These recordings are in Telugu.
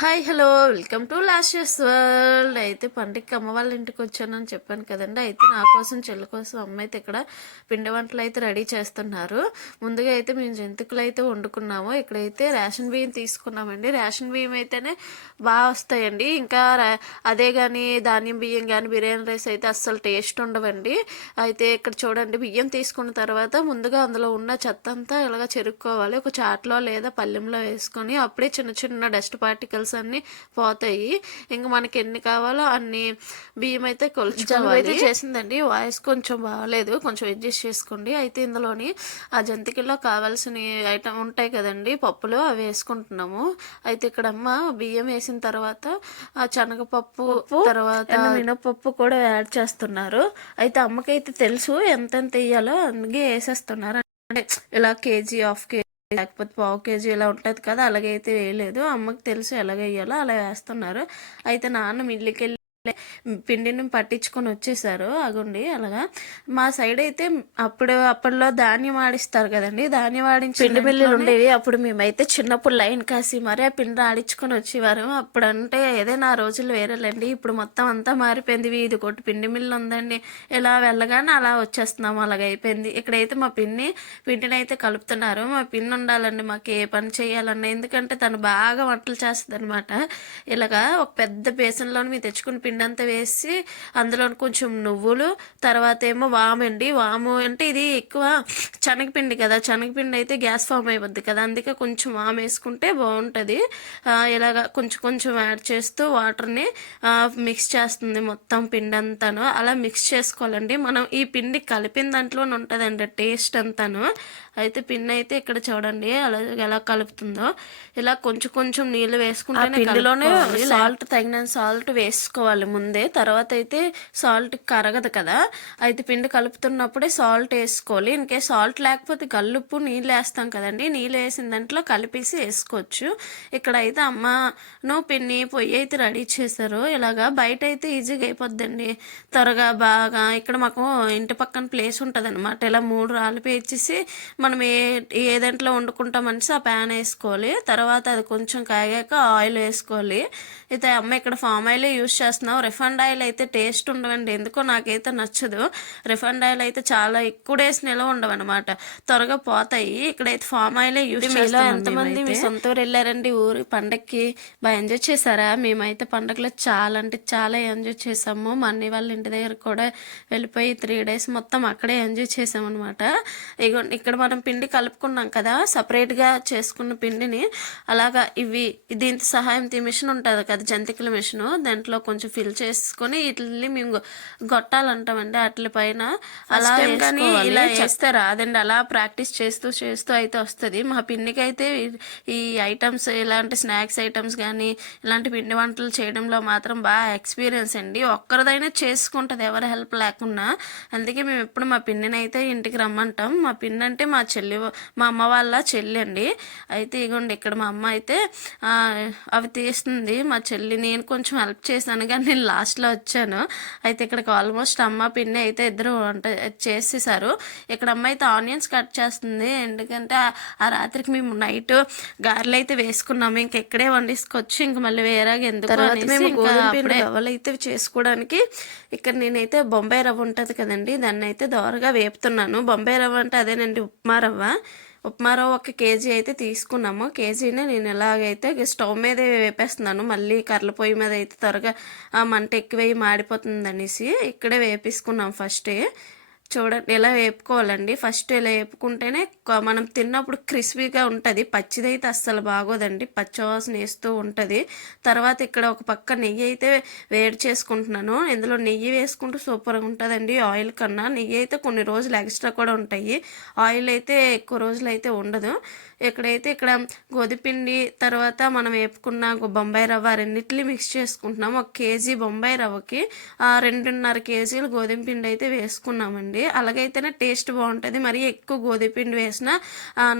Hi hello welcome to Lasya's world. అయితే పండగకి అమ్మ వాళ్ళ ఇంటికి వచ్చానని చెప్పాను కదండి. అయితే నా కోసం చెల్లి కోసం అమ్మ అయితే ఇక్కడ పిండి వంటలు అయితే రెడీ చేస్తున్నారు. ముందుగా అయితే మేము జంతికలు అయితే వండుకున్నాము. ఇక్కడైతే రేషన్ బియ్యం తీసుకున్నామండి. రేషన్ బియ్యం అయితేనే బాగా వస్తాయండి. ఇంకా అదే కానీ ధాన్యం బియ్యం కానీ బిర్యానీ రైస్ అయితే అస్సలు టేస్ట్ ఉండవండి. అయితే ఇక్కడ చూడండి, బియ్యం తీసుకున్న తర్వాత ముందుగా అందులో ఉన్న చెత్త అంతా ఇలాగ చెరుక్కోవాలి. ఒక చాట్లో లేదా పళ్ళెంలో వేసుకొని అప్పుడే చిన్న చిన్న డస్ట్ పార్టికల్స్ అన్ని పోతాయి. ఇంకా మనకి ఎన్ని కావాలో అన్ని బియ్యం అయితే కొలుచుకోవాలి. అయితే చేసిందండి, వాయిస్ కొంచెం బాగాలేదు, కొంచెం అడ్జస్ట్ చేసుకోండి. అయితే ఇందులోని ఆ జంతికల్లో కావాల్సిన ఐటమ్ ఉంటాయి కదండి, పప్పులు అవి వేసుకుంటున్నాము. అయితే ఇక్కడ అమ్మ బియ్యం వేసిన తర్వాత ఆ శనగపప్పు తర్వాత మినపప్పు కూడా యాడ్ చేస్తున్నారు. అయితే అమ్మకైతే తెలుసు ఎంతెంత వేయాలో, అందుకే వేసేస్తున్నారు. అంటే ఇలా కేజీ హాఫ్ కేజీ లేకపోతే పావు కేజీ ఇలా ఉంటుంది కదా, అలాగైతే వేయలేదు. అమ్మకి తెలుసు ఎలాగ వేయాలో అలా వేస్తున్నారు. అయితే నాన్న మిల్లుకి వెళ్ళి పిండిని పట్టించుకొని వచ్చేసారు. అగుండి అలాగా మా సైడ్ అయితే అప్పట్లో ధాన్యం ఆడిస్తారు కదండి, ధాన్యం ఆడించి పిండి మిల్లులు ఉండేవి. అప్పుడు మేమైతే చిన్నప్పుడు లైన్ కాసి మరీ ఆ పిండి ఆడించుకొని వచ్చేవారు. అప్పుడు అంటే ఏదైనా రోజులు వేరేలేండి. ఇప్పుడు మొత్తం అంతా మారిపోయింది. ఇది కొట్టి పిండి మిల్లు ఉందండి, ఇలా వెళ్ళగానే అలా వచ్చేస్తున్నాము. అలాగ అయిపోయింది. ఇక్కడైతే మా పిండిని అయితే కలుపుతున్నారు. మా పిన్ని ఉండాలండి మాకు ఏ పని చేయాలన్నా, ఎందుకంటే తను బాగా వంటలు చేస్తుంది అనమాట. ఇలాగా ఒక పెద్ద బేసన్లో మేము తెచ్చుకుని పిండి అంతా వేసి అందులో కొంచెం నువ్వులు, తర్వాత ఏమో వాము అండి. వాము అంటే ఇది ఎక్కువ శనగపిండి కదా, శనగపిండి అయితే గ్యాస్ ఫామ్ అయిపోద్ది కదా, అందుకే కొంచెం వాము వేసుకుంటే బాగుంటుంది. ఇలాగ కొంచెం కొంచెం యాడ్ చేస్తూ వాటర్ని మిక్స్ చేస్తుంది మొత్తం పిండి అంతాను. అలా మిక్స్ చేసుకోవాలండి. మనం ఈ పిండి కలిపిన దాంట్లోనే ఉంటుందండి టేస్ట్ అంతాను. అయితే పిండి అయితే ఇక్కడ చూడండి అలా ఎలా కలుపుతుందో. ఇలా కొంచెం కొంచెం నీళ్ళు వేసుకుంటే పిండిలోనే సాల్ట్ తగినంత సాల్ట్ వేసుకోవాలి ముందే. తర్వాత అయితే సాల్ట్ కరగదు కదా, అయితే పిండి కలుపుతున్నప్పుడే సాల్ట్ వేసుకోవాలి. ఇంకే సాల్ట్ లేకపోతే గల్లుప్పు నీళ్ళు వేస్తాం కదండి, నీళ్ళు వేసిన దాంట్లో కలిపేసి వేసుకోవచ్చు. ఇక్కడ అయితే అమ్మను పిన్ని పొయ్యి అయితే రెడీ చేశారు. ఇలాగా బయట అయితే ఈజీగా అయిపోద్దండి, త్వరగా బాగా. ఇక్కడ మాకు ఇంటి పక్కన ప్లేస్ ఉంటుంది అనమాట. ఇలా 3 రాళ్ళు పేర్చేసి మనం ఏ దాంట్లో వండుకుంటాం అనేసి ఆ ప్యాన్ వేసుకోవాలి. తర్వాత అది కొంచెం కాగాక ఆయిల్ వేసుకోవాలి. అయితే అమ్మ ఇక్కడ ఫామ్ ఆయిల్ యూజ్ చేస్తున్నాం. రిఫైండ్ ఆయిల్ అయితే టేస్ట్ ఉండవండి, ఎందుకో నాకైతే నచ్చదు. రిఫైండ్ ఆయిల్ అయితే చాలా ఎక్కువ డేస్ నిల్వ ఉండవన్నమాట, త్వరగా పోతాయి. ఇక్కడైతే ఫామ్ ఆయిల్ యూజ్ చేస్తాం. ఎంతమంది మీ సొంత ఊరు వెళ్ళారండి ఊరి పండగకి? బాగా ఎంజాయ్ చేశారా? మేమైతే పండగలో చాలా అంటే చాలా ఎంజాయ్ చేసాము. మా అన్నయ్య వాళ్ళ ఇంటి దగ్గర కూడా వెళ్ళిపోయి 3 days మొత్తం అక్కడే ఎంజాయ్ చేసాం అనమాట. ఇక్కడ మనం పిండి కలుపుకున్నాం కదా, సపరేట్గా చేసుకున్న పిండిని అలాగా దీంతో సహాయంతో మిషన్ ఉంటుంది కదా, జంతికల మిషను, దాంట్లో కొంచెం ఫిల్ చేసుకొని వీటిని మేము గొట్టాలంటామండి వాటి పైన అలా. కానీ ఇలా చేస్తే రాదండి, అలా ప్రాక్టీస్ చేస్తూ చేస్తూ అయితే వస్తుంది. మా పిండికి అయితే ఈ ఐటమ్స్, ఇలాంటి స్నాక్స్ ఐటమ్స్ కానీ ఇలాంటి పిండి వంటలు చేయడంలో మాత్రం బాగా ఎక్స్పీరియన్స్ అండి. ఒక్కరిదైనా చేసుకుంటుంది ఎవరి హెల్ప్ లేకుండా. అందుకే మేము ఎప్పుడు మా పిండిని అయితే ఇంటికి రమ్మంటాం. మా పిండి అంటే మా అమ్మ వాళ్ళ చెల్లి అండి. అయితే ఇగోండి ఇక్కడ మా అమ్మ అయితే అవి తీస్తుంది మా చెల్లి. నేను కొంచెం హెల్ప్ చేశాను కానీ నేను లాస్ట్లో వచ్చాను. అయితే ఇక్కడికి ఆల్మోస్ట్ అమ్మ పిన్ని అయితే ఇద్దరు వంట చేసేసారు. ఇక్కడ అమ్మ అయితే ఆనియన్స్ కట్ చేస్తుంది, ఎందుకంటే ఆ రాత్రికి మేము నైట్ గారెలు అయితే వేసుకున్నాము. ఇంకెక్కడే వండేసుకొచ్చి ఇంక మళ్ళీ వేరేగా ఎందుకు రవ్వలు అయితే చేసుకోవడానికి ఇక్కడ నేనైతే బొంబాయి రవ్వ ఉంటుంది కదండి, దాన్ని అయితే దోరగా వేపుతున్నాను. బొంబాయి రవ్వ అంటే అదేనండి, ఉప్మా రవ్వ. 1 కేజీ అయితే తీసుకున్నాము. కేజీనే నేను ఎలాగైతే స్టవ్ మీదే వేపేస్తున్నాను, మళ్ళీ కర్రల పొయ్యి మీద అయితే త్వరగా మంట ఎక్కువ మాడిపోతుంది అనేసి ఇక్కడే వేపేసుకున్నాం ఫస్టే. చూడండి ఎలా వేపుకోవాలండి. ఫస్ట్ ఇలా వేపుకుంటేనే మనం తిన్నప్పుడు క్రిస్పీగా ఉంటుంది. పచ్చిదైతే అస్సలు బాగోదండి, పచ్చివాసన వేస్తూ ఉంటుంది. తర్వాత ఇక్కడ ఒక పక్క నెయ్యి అయితే వేడి చేసుకుంటున్నాను. ఇందులో నెయ్యి వేసుకుంటూ సూపర్గా ఉంటుందండి. ఆయిల్ కన్నా నెయ్యి అయితే కొన్ని రోజులు ఎక్స్ట్రా కూడా ఉంటాయి, ఆయిల్ అయితే ఎక్కువ రోజులు అయితే ఉండదు. ఇక్కడ గోధుమపిండి తర్వాత మనం వేపుకున్న బొంబాయి రవ్వ రెండింటిని మిక్స్ చేసుకుంటున్నాము. 1 కేజీ బొంబాయి రవ్వకి 2.5 కేజీలు గోధుమ పిండి అయితే వేసుకున్నామండి. వేసుకోవాలి. అలాగైతేనే టేస్ట్ బాగుంటుంది. మరీ ఎక్కువ గోధుమ పిండి వేసినా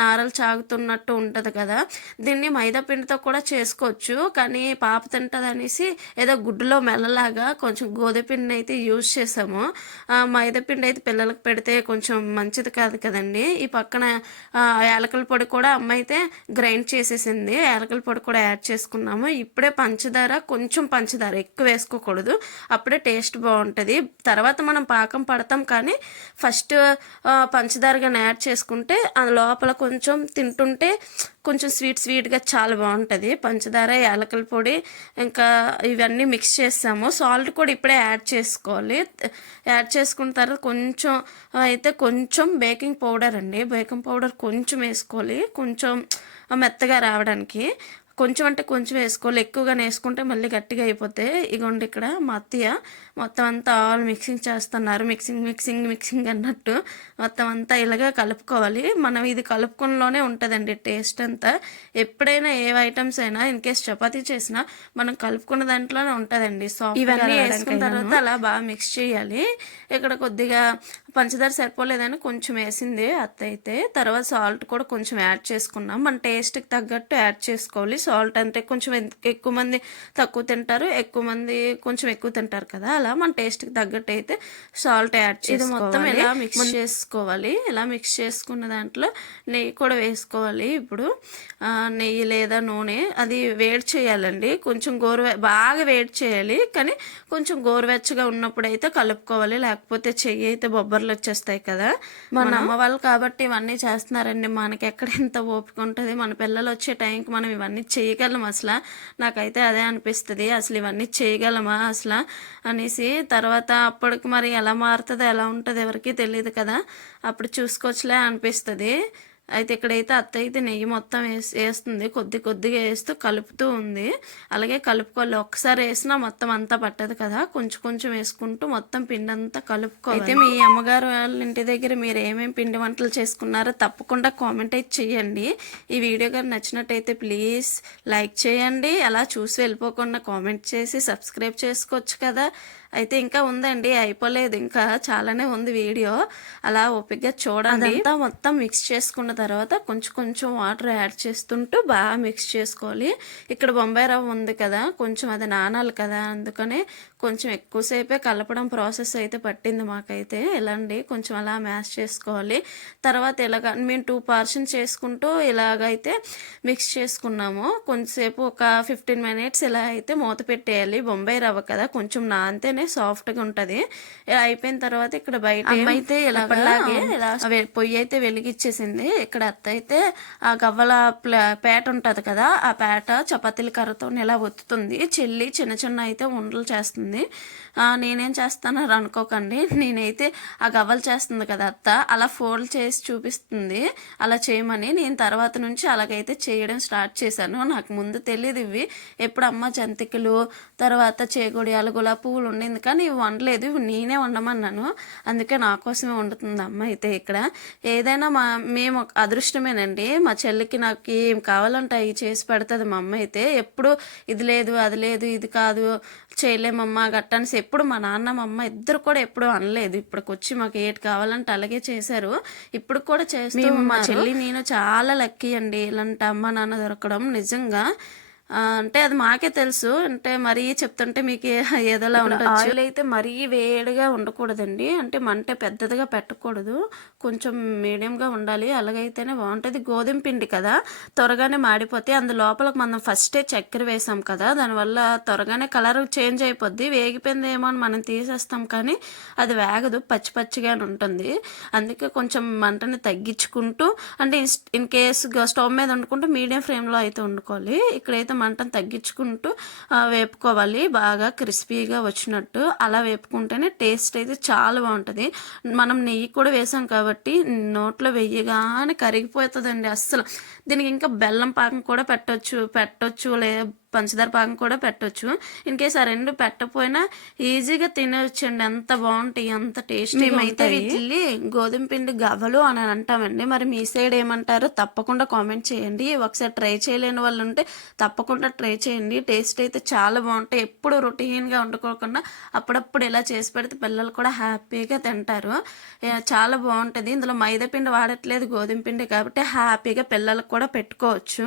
నారలు చాగుతున్నట్టు ఉంటుంది కదా. దీన్ని మైదా పిండితో కూడా చేసుకోవచ్చు, కానీ పాప తింటుంది అనేసి ఏదో గుడ్డులో మెల్లలాగా కొంచెం గోధుమ పిండిని అయితే యూజ్ చేసాము. మైదా పిండి అయితే పిల్లలకు పెడితే కొంచెం మంచిది కాదు కదండి. ఈ పక్కన యాలకుల పొడి కూడా అమ్మ అయితే గ్రైండ్ చేసేసింది. యాలకుల పొడి కూడా యాడ్ చేసుకున్నాము. ఇప్పుడే కొంచెం పంచదార ఎక్కువ వేసుకోకూడదు, అప్పుడే టేస్ట్ బాగుంటుంది. తర్వాత మనం పాకం పడతాం, కానీ ఫస్ట్ పంచదారగా యాడ్ చేసుకుంటే అది లోపల కొంచెం తింటుంటే కొంచెం స్వీట్గా చాలా బాగుంటుంది. పంచదార, యాలకుల పొడి ఇంకా ఇవన్నీ మిక్స్ చేస్తాము. సాల్ట్ కూడా ఇప్పుడే యాడ్ చేసుకోవాలి. యాడ్ చేసుకున్న తర్వాత కొంచెం బేకింగ్ పౌడర్ అండి, బేకింగ్ పౌడర్ కొంచెం వేసుకోవాలి, కొంచెం మెత్తగా రావడానికి. కొంచెం అంటే కొంచెం వేసుకోవాలి, ఎక్కువగానే వేసుకుంటే మళ్ళీ గట్టిగా అయిపోతే. ఇగోండి ఇక్కడ మా అత్తయ్య మొత్తం అంతా ఆల్ మిక్సింగ్ చేస్తున్నారు. మిక్సింగ్ అన్నట్టు మొత్తం అంతా ఇలాగా కలుపుకోవాలి. మనం ఇది కలుపుకున్నలోనే ఉంటుందండి టేస్ట్ అంతా. ఎప్పుడైనా ఏ ఐటమ్స్ అయినా ఇన్ కేస్ చపాతీ చేసినా మనం కలుపుకున్న దాంట్లోనే ఉంటుందండి. ఇవన్నీ వేసుకున్న తర్వాత అలా బాగా మిక్స్ చేయాలి. ఇక్కడ కొద్దిగా పంచదార సరిపోలేదని కొంచెం వేసింది అత్త అయితే. తర్వాత సాల్ట్ కూడా కొంచెం యాడ్ చేసుకున్నాం. మన టేస్ట్కి తగ్గట్టు యాడ్ చేసుకోవాలి. సాల్ట్ అంటే కొంచెం ఎక్కువ మంది తక్కువ తింటారు, ఎక్కువ మంది కొంచెం ఎక్కువ తింటారు కదా, అలా మన టేస్ట్కి తగ్గట్టు అయితే సాల్ట్ యాడ్ చేసి మొత్తం ఇలా మిక్స్ చేసుకోవాలి. ఇలా మిక్స్ చేసుకున్న దాంట్లో నెయ్యి కూడా వేసుకోవాలి. ఇప్పుడు నెయ్యి లేదా నూనె అది వేడి చేయాలండి. కొంచెం బాగా వేడి చేయాలి, కానీ కొంచెం గోరువెచ్చగా ఉన్నప్పుడు అయితే కలుపుకోవాలి, లేకపోతే చెయ్యి అయితే బొబ్బర్లు వచ్చేస్తాయి కదా. మన అమ్మ వాళ్ళు కాబట్టి ఇవన్నీ చేస్తున్నారండి. మనకి ఎక్కడ ఎంత ఓపిక ఉంటుంది. మన పిల్లలు వచ్చే టైంకి మనం ఇవన్నీ చేయగలం అసలు. నాకైతే అదే అనిపిస్తుంది, అసలు ఇవన్నీ చేయగలమా అసలు అనేసి. తర్వాత అప్పటికి మరి ఎలా మారుతుందో ఎలా ఉంటుందో ఎవరికి తెలియదు కదా, అప్పుడు చూసుకోవచ్చులే అనిపిస్తుంది. అయితే ఇక్కడైతే అత్త అయితే నెయ్యి మొత్తం వేస్తుంది, కొద్దిగా వేస్తూ కలుపుతూ ఉంది. అలాగే కలుపుకోవాలి, ఒక్కసారి వేసినా మొత్తం అంతా పట్టదు కదా, కొంచెం వేసుకుంటూ మొత్తం పిండి అంతా కలుపుకోవాలి. అయితే మీ అమ్మగారు వాళ్ళ ఇంటి దగ్గర మీరు ఏమేమి పిండి వంటలు చేసుకున్నారో తప్పకుండా కామెంట్ అయితే చేయండి. ఈ వీడియో గారు నచ్చినట్టయితే ప్లీజ్ లైక్ చేయండి. అలా చూసి వెళ్ళిపోకుండా కామెంట్ చేసి సబ్స్క్రైబ్ చేసుకోవచ్చు కదా. అయితే ఇంకా ఉందండి, అయిపోలేదు, ఇంకా చాలానే ఉంది వీడియో. అలా ఓపికగా చూడండి. అంతా మొత్తం మిక్స్ చేసుకున్న తర్వాత కొంచెం వాటర్ యాడ్ చేస్తుంటూ బాగా మిక్స్ చేసుకోవాలి. ఇక్కడ బొంబాయి రవ్వ ఉంది కదా, కొంచెం అది నానాలి కదా, అందుకనే కొంచెం ఎక్కువసేపే కలపడం ప్రాసెస్ అయితే పట్టింది మాకైతే. ఇలాంటి కొంచెం అలా మ్యాష్ చేసుకోవాలి. తర్వాత ఇలాగ మేము 2 పార్షన్స్ చేసుకుంటూ ఇలాగైతే మిక్స్ చేసుకున్నాము. కొంచెంసేపు ఒక 15 minutes ఇలా అయితే మూత పెట్టేయాలి. బొంబాయి రవ్వ కదా, కొంచెం నానితేనే సాఫ్ట్గా ఉంటుంది. ఇలా అయిపోయిన తర్వాత ఇక్కడ బయట అయితే ఇలాగే పొయ్యి అయితే వెలిగిచ్చేసింది. ఇక్కడ అత్త అయితే ఆ గవ్వల పేట ఉంటుంది కదా, ఆ పేట చపాతీల కర్రతో ఇలా ఒత్తుతుంది. చెల్లి చిన్న అయితే ఉండలు చేస్తుంది. నేనేం చేస్తానో అనుకోకండి, నేనైతే ఆ గవ్వలు చేస్తుంది కదా అత్త, అలా ఫోల్డ్ చేసి చూపిస్తుంది అలా చేయమని. నేను తర్వాత నుంచి అలాగైతే చేయడం స్టార్ట్ చేశాను. నాకు ముందు తెలియదు ఇవి. ఎప్పుడు అమ్మ జంతికలు, తర్వాత చేగొడియాలు, గులాబీ పువ్వులు ఉండింది, కానీ ఇవి వండలేదు. ఇవి నేనే వండమన్నాను, అందుకే నా కోసమే వండుతుంది అమ్మ అయితే. ఇక్కడ ఏదైనా మేము అదృష్టమేనండి. మా చెల్లికి నాకు ఏం కావాలంటే అవి చేసి పెడుతుంది మా అమ్మ అయితే. ఎప్పుడు ఇది లేదు అది లేదు ఇది కాదు చేయలేమమ్మా గట్టనేసి ఎప్పుడు మా నాన్న మా అమ్మ ఇద్దరు కూడా ఎప్పుడు అనలేదు. ఇప్పటికి వచ్చి మాకు ఏటి కావాలంటే అలాగే చేశారు. ఇప్పుడు కూడా చేస్తూ మా చెల్లి నేను చాలా లక్కీ అండి, ఇలాంటి అమ్మ నాన్న దొరకడం నిజంగా. అంటే అది మాకే తెలుసు, అంటే మరీ చెప్తుంటే మీకు ఏదోలా ఉండొచ్చు. ఆయిల్ అయితే మరీ వేడిగా ఉండకూడదండి, అంటే మంట పెద్దదిగా పెట్టకూడదు, కొంచెం మీడియంగా ఉండాలి. అలాగైతేనే బాగుంటుంది. గోధుమ పిండి కదా, త్వరగానే మాడిపోతే. అందులోపలకు మనం ఫస్టే చక్కెర వేసాం కదా, దానివల్ల త్వరగానే కలర్ చేంజ్ అయిపోద్ది. వేగిపోయిందేమో అని మనం తీసేస్తాం, కానీ అది వేగదు, పచ్చిగానే ఉంటుంది. అందుకే కొంచెం మంటని తగ్గించుకుంటూ, అంటే ఇన్ కేస్ స్టవ్ మీద వండుకుంటూ మీడియం ఫ్లేమ్లో అయితే వండుకోవాలి. ఇక్కడైతే మంటను తగ్గించుకుంటూ వేపుకోవాలి, బాగా క్రిస్పీగా వచ్చినట్టు. అలా వేపుకుంటేనే టేస్ట్ అయితే చాలా బాగుంటుంది. మనం నెయ్యి కూడా వేసాం కాబట్టి నోట్లో వెయ్యగానే కరిగిపోతుందండి అస్సలు. దీనికి ఇంకా బెల్లం పాకం కూడా పెట్టొచ్చు, పంచదార పాకం కూడా పెట్టొచ్చు. ఇన్ కేస్ ఆ రెండు పెట్టకపోయినా ఈజీగా తినవచ్చండి. అంత బాగుంటాయి, అంత టేస్టీ. మేమైతే వీటిని గోధుమ పిండి గవ్వలు అని అంటామండి. మరి మీ సైడ్ ఏమంటారో తప్పకుండా కామెంట్ చేయండి. ఒకసారి ట్రై చేయలేని వాళ్ళు ఉంటే తప్పకుండా ట్రై చేయండి. టేస్ట్ అయితే చాలా బాగుంటాయి. ఎప్పుడు రొటీన్గా వండుకోకుండా అప్పుడప్పుడు ఇలా చేసి పెడితే పిల్లలు కూడా హ్యాపీగా తింటారు. చాలా బాగుంటుంది. ఇందులో మైదా పిండి వాడట్లేదు, గోధుమ పిండి కాబట్టి హ్యాపీగా పిల్లలకు కూడా పెట్టుకోవచ్చు.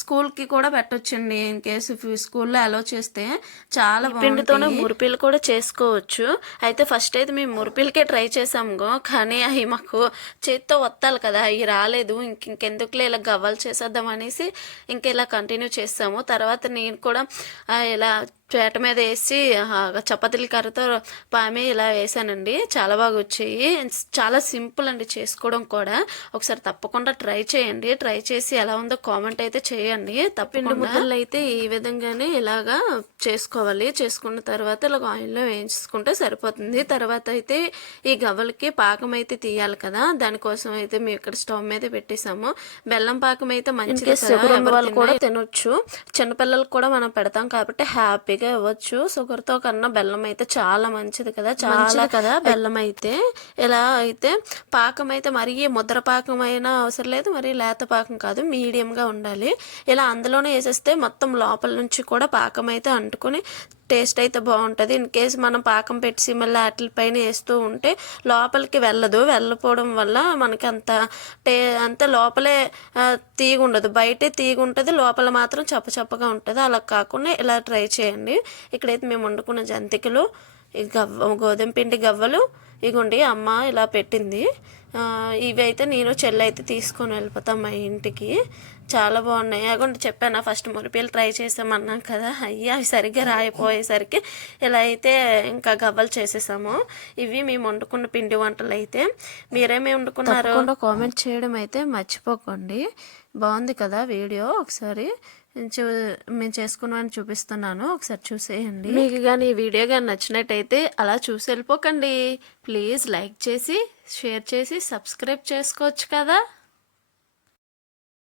స్కూల్కి కూడా పెట్టొచ్చండి. ఇన్ కేసు స్కూల్లో అలో చేస్తే చాలా పిండితోనే మురిపిలు కూడా చేసుకోవచ్చు. అయితే ఫస్ట్ అయితే మేము మురిపిలకే ట్రై చేసాము, కానీ అవి మాకు చేతితో వత్తాలి కదా, అవి రాలేదు. ఇంకెందుకులే ఇలా గవ్వలు చేసేద్దాం అనేసి ఇలా కంటిన్యూ చేసాము. తర్వాత నేను కూడా ఇలా పేట మీద వేసి చపాతీల కర్రతో పామి ఇలా వేసానండి. చాలా బాగా వచ్చాయి. చాలా సింపుల్ అండి చేసుకోవడం కూడా. ఒకసారి తప్పకుండా ట్రై చేయండి. ట్రై చేసి ఎలా ఉందో కామెంట్ అయితే చేయండి. పిండి ముద్దలు అయితే ఈ విధంగానే ఇలాగా చేసుకోవాలి. చేసుకున్న తర్వాత ఇలా ఆయిల్లో వేయించుకుంటే సరిపోతుంది. తర్వాత అయితే ఈ గవ్వలకి పాకం అయితే తీయాలి కదా, దానికోసం అయితే మేము ఇక్కడ స్టవ్ మీద పెట్టేసాము. బెల్లం పాకం అయితే మంచిగా వాళ్ళు కూడా తినొచ్చు. చిన్నపిల్లలకు కూడా మనం పెడతాం కాబట్టి హ్యాపీగా ఇవ్వచ్చు. షుగర్తో కన్నా బెల్లం అయితే చాలా మంచిది కదా, చాలా కదా బెల్లం అయితే. ఇలా అయితే పాకం అయితే మరీ ముద్ర పాకం అయినా అవసరం లేదు, మరి లేత పాకం కాదు, మీడియంగా ఉండాలి. ఇలా అందులోనే వేసేస్తే మొత్తం లోపల నుంచి కూడా పాకం అయితే అంటుకొని టేస్ట్ అయితే బాగుంటుంది. ఇన్ కేసు మనం పాకం పెట్టి మళ్ళీ వాటిపైన వేస్తూ ఉంటే లోపలికి వెళ్ళపోవడం వల్ల మనకి అంత లోపలే తీగ ఉండదు, బయటే తీగ ఉంటుంది, లోపల మాత్రం చప్పచప్పగా ఉంటుంది. అలా కాకుండా ఇలా ట్రై చేయండి. ఇక్కడైతే మేము వండుకున్న జంతికలు, ఈ గోధుమ పిండి గవ్వలు ఇగోండి అమ్మ ఇలా పెట్టింది. ఇవి అయితే నేను చెల్లి అయితే తీసుకొని వెళ్ళిపోతాం మా ఇంటికి. చాలా బాగున్నాయి. అగోండి చెప్పాను ఫస్ట్ మురిపిలు ట్రై చేసామన్నాం కదా, అవి సరిగ్గా రాయిపోయేసరికి ఇలా అయితే ఇంకా గవ్వలు చేసేసాము. ఇవి మేము వండుకున్న పిండి వంటలు. అయితే మీరేమీ వండుకున్నారో కామెంట్ చేయడం అయితే మర్చిపోకండి. బాగుంది కదా వీడియో, ఒకసారి మేము చేసుకున్నామని చూపిస్తున్నాను, ఒకసారి చూసేయండి. మీకు కానీ ఈ వీడియో కానీ నచ్చినట్టయితే అలా చూసి వెళ్ళిపోకండి. ప్లీజ్ లైక్ చేసి షేర్ చేసి సబ్స్క్రైబ్ చేసుకోవచ్చు కదా.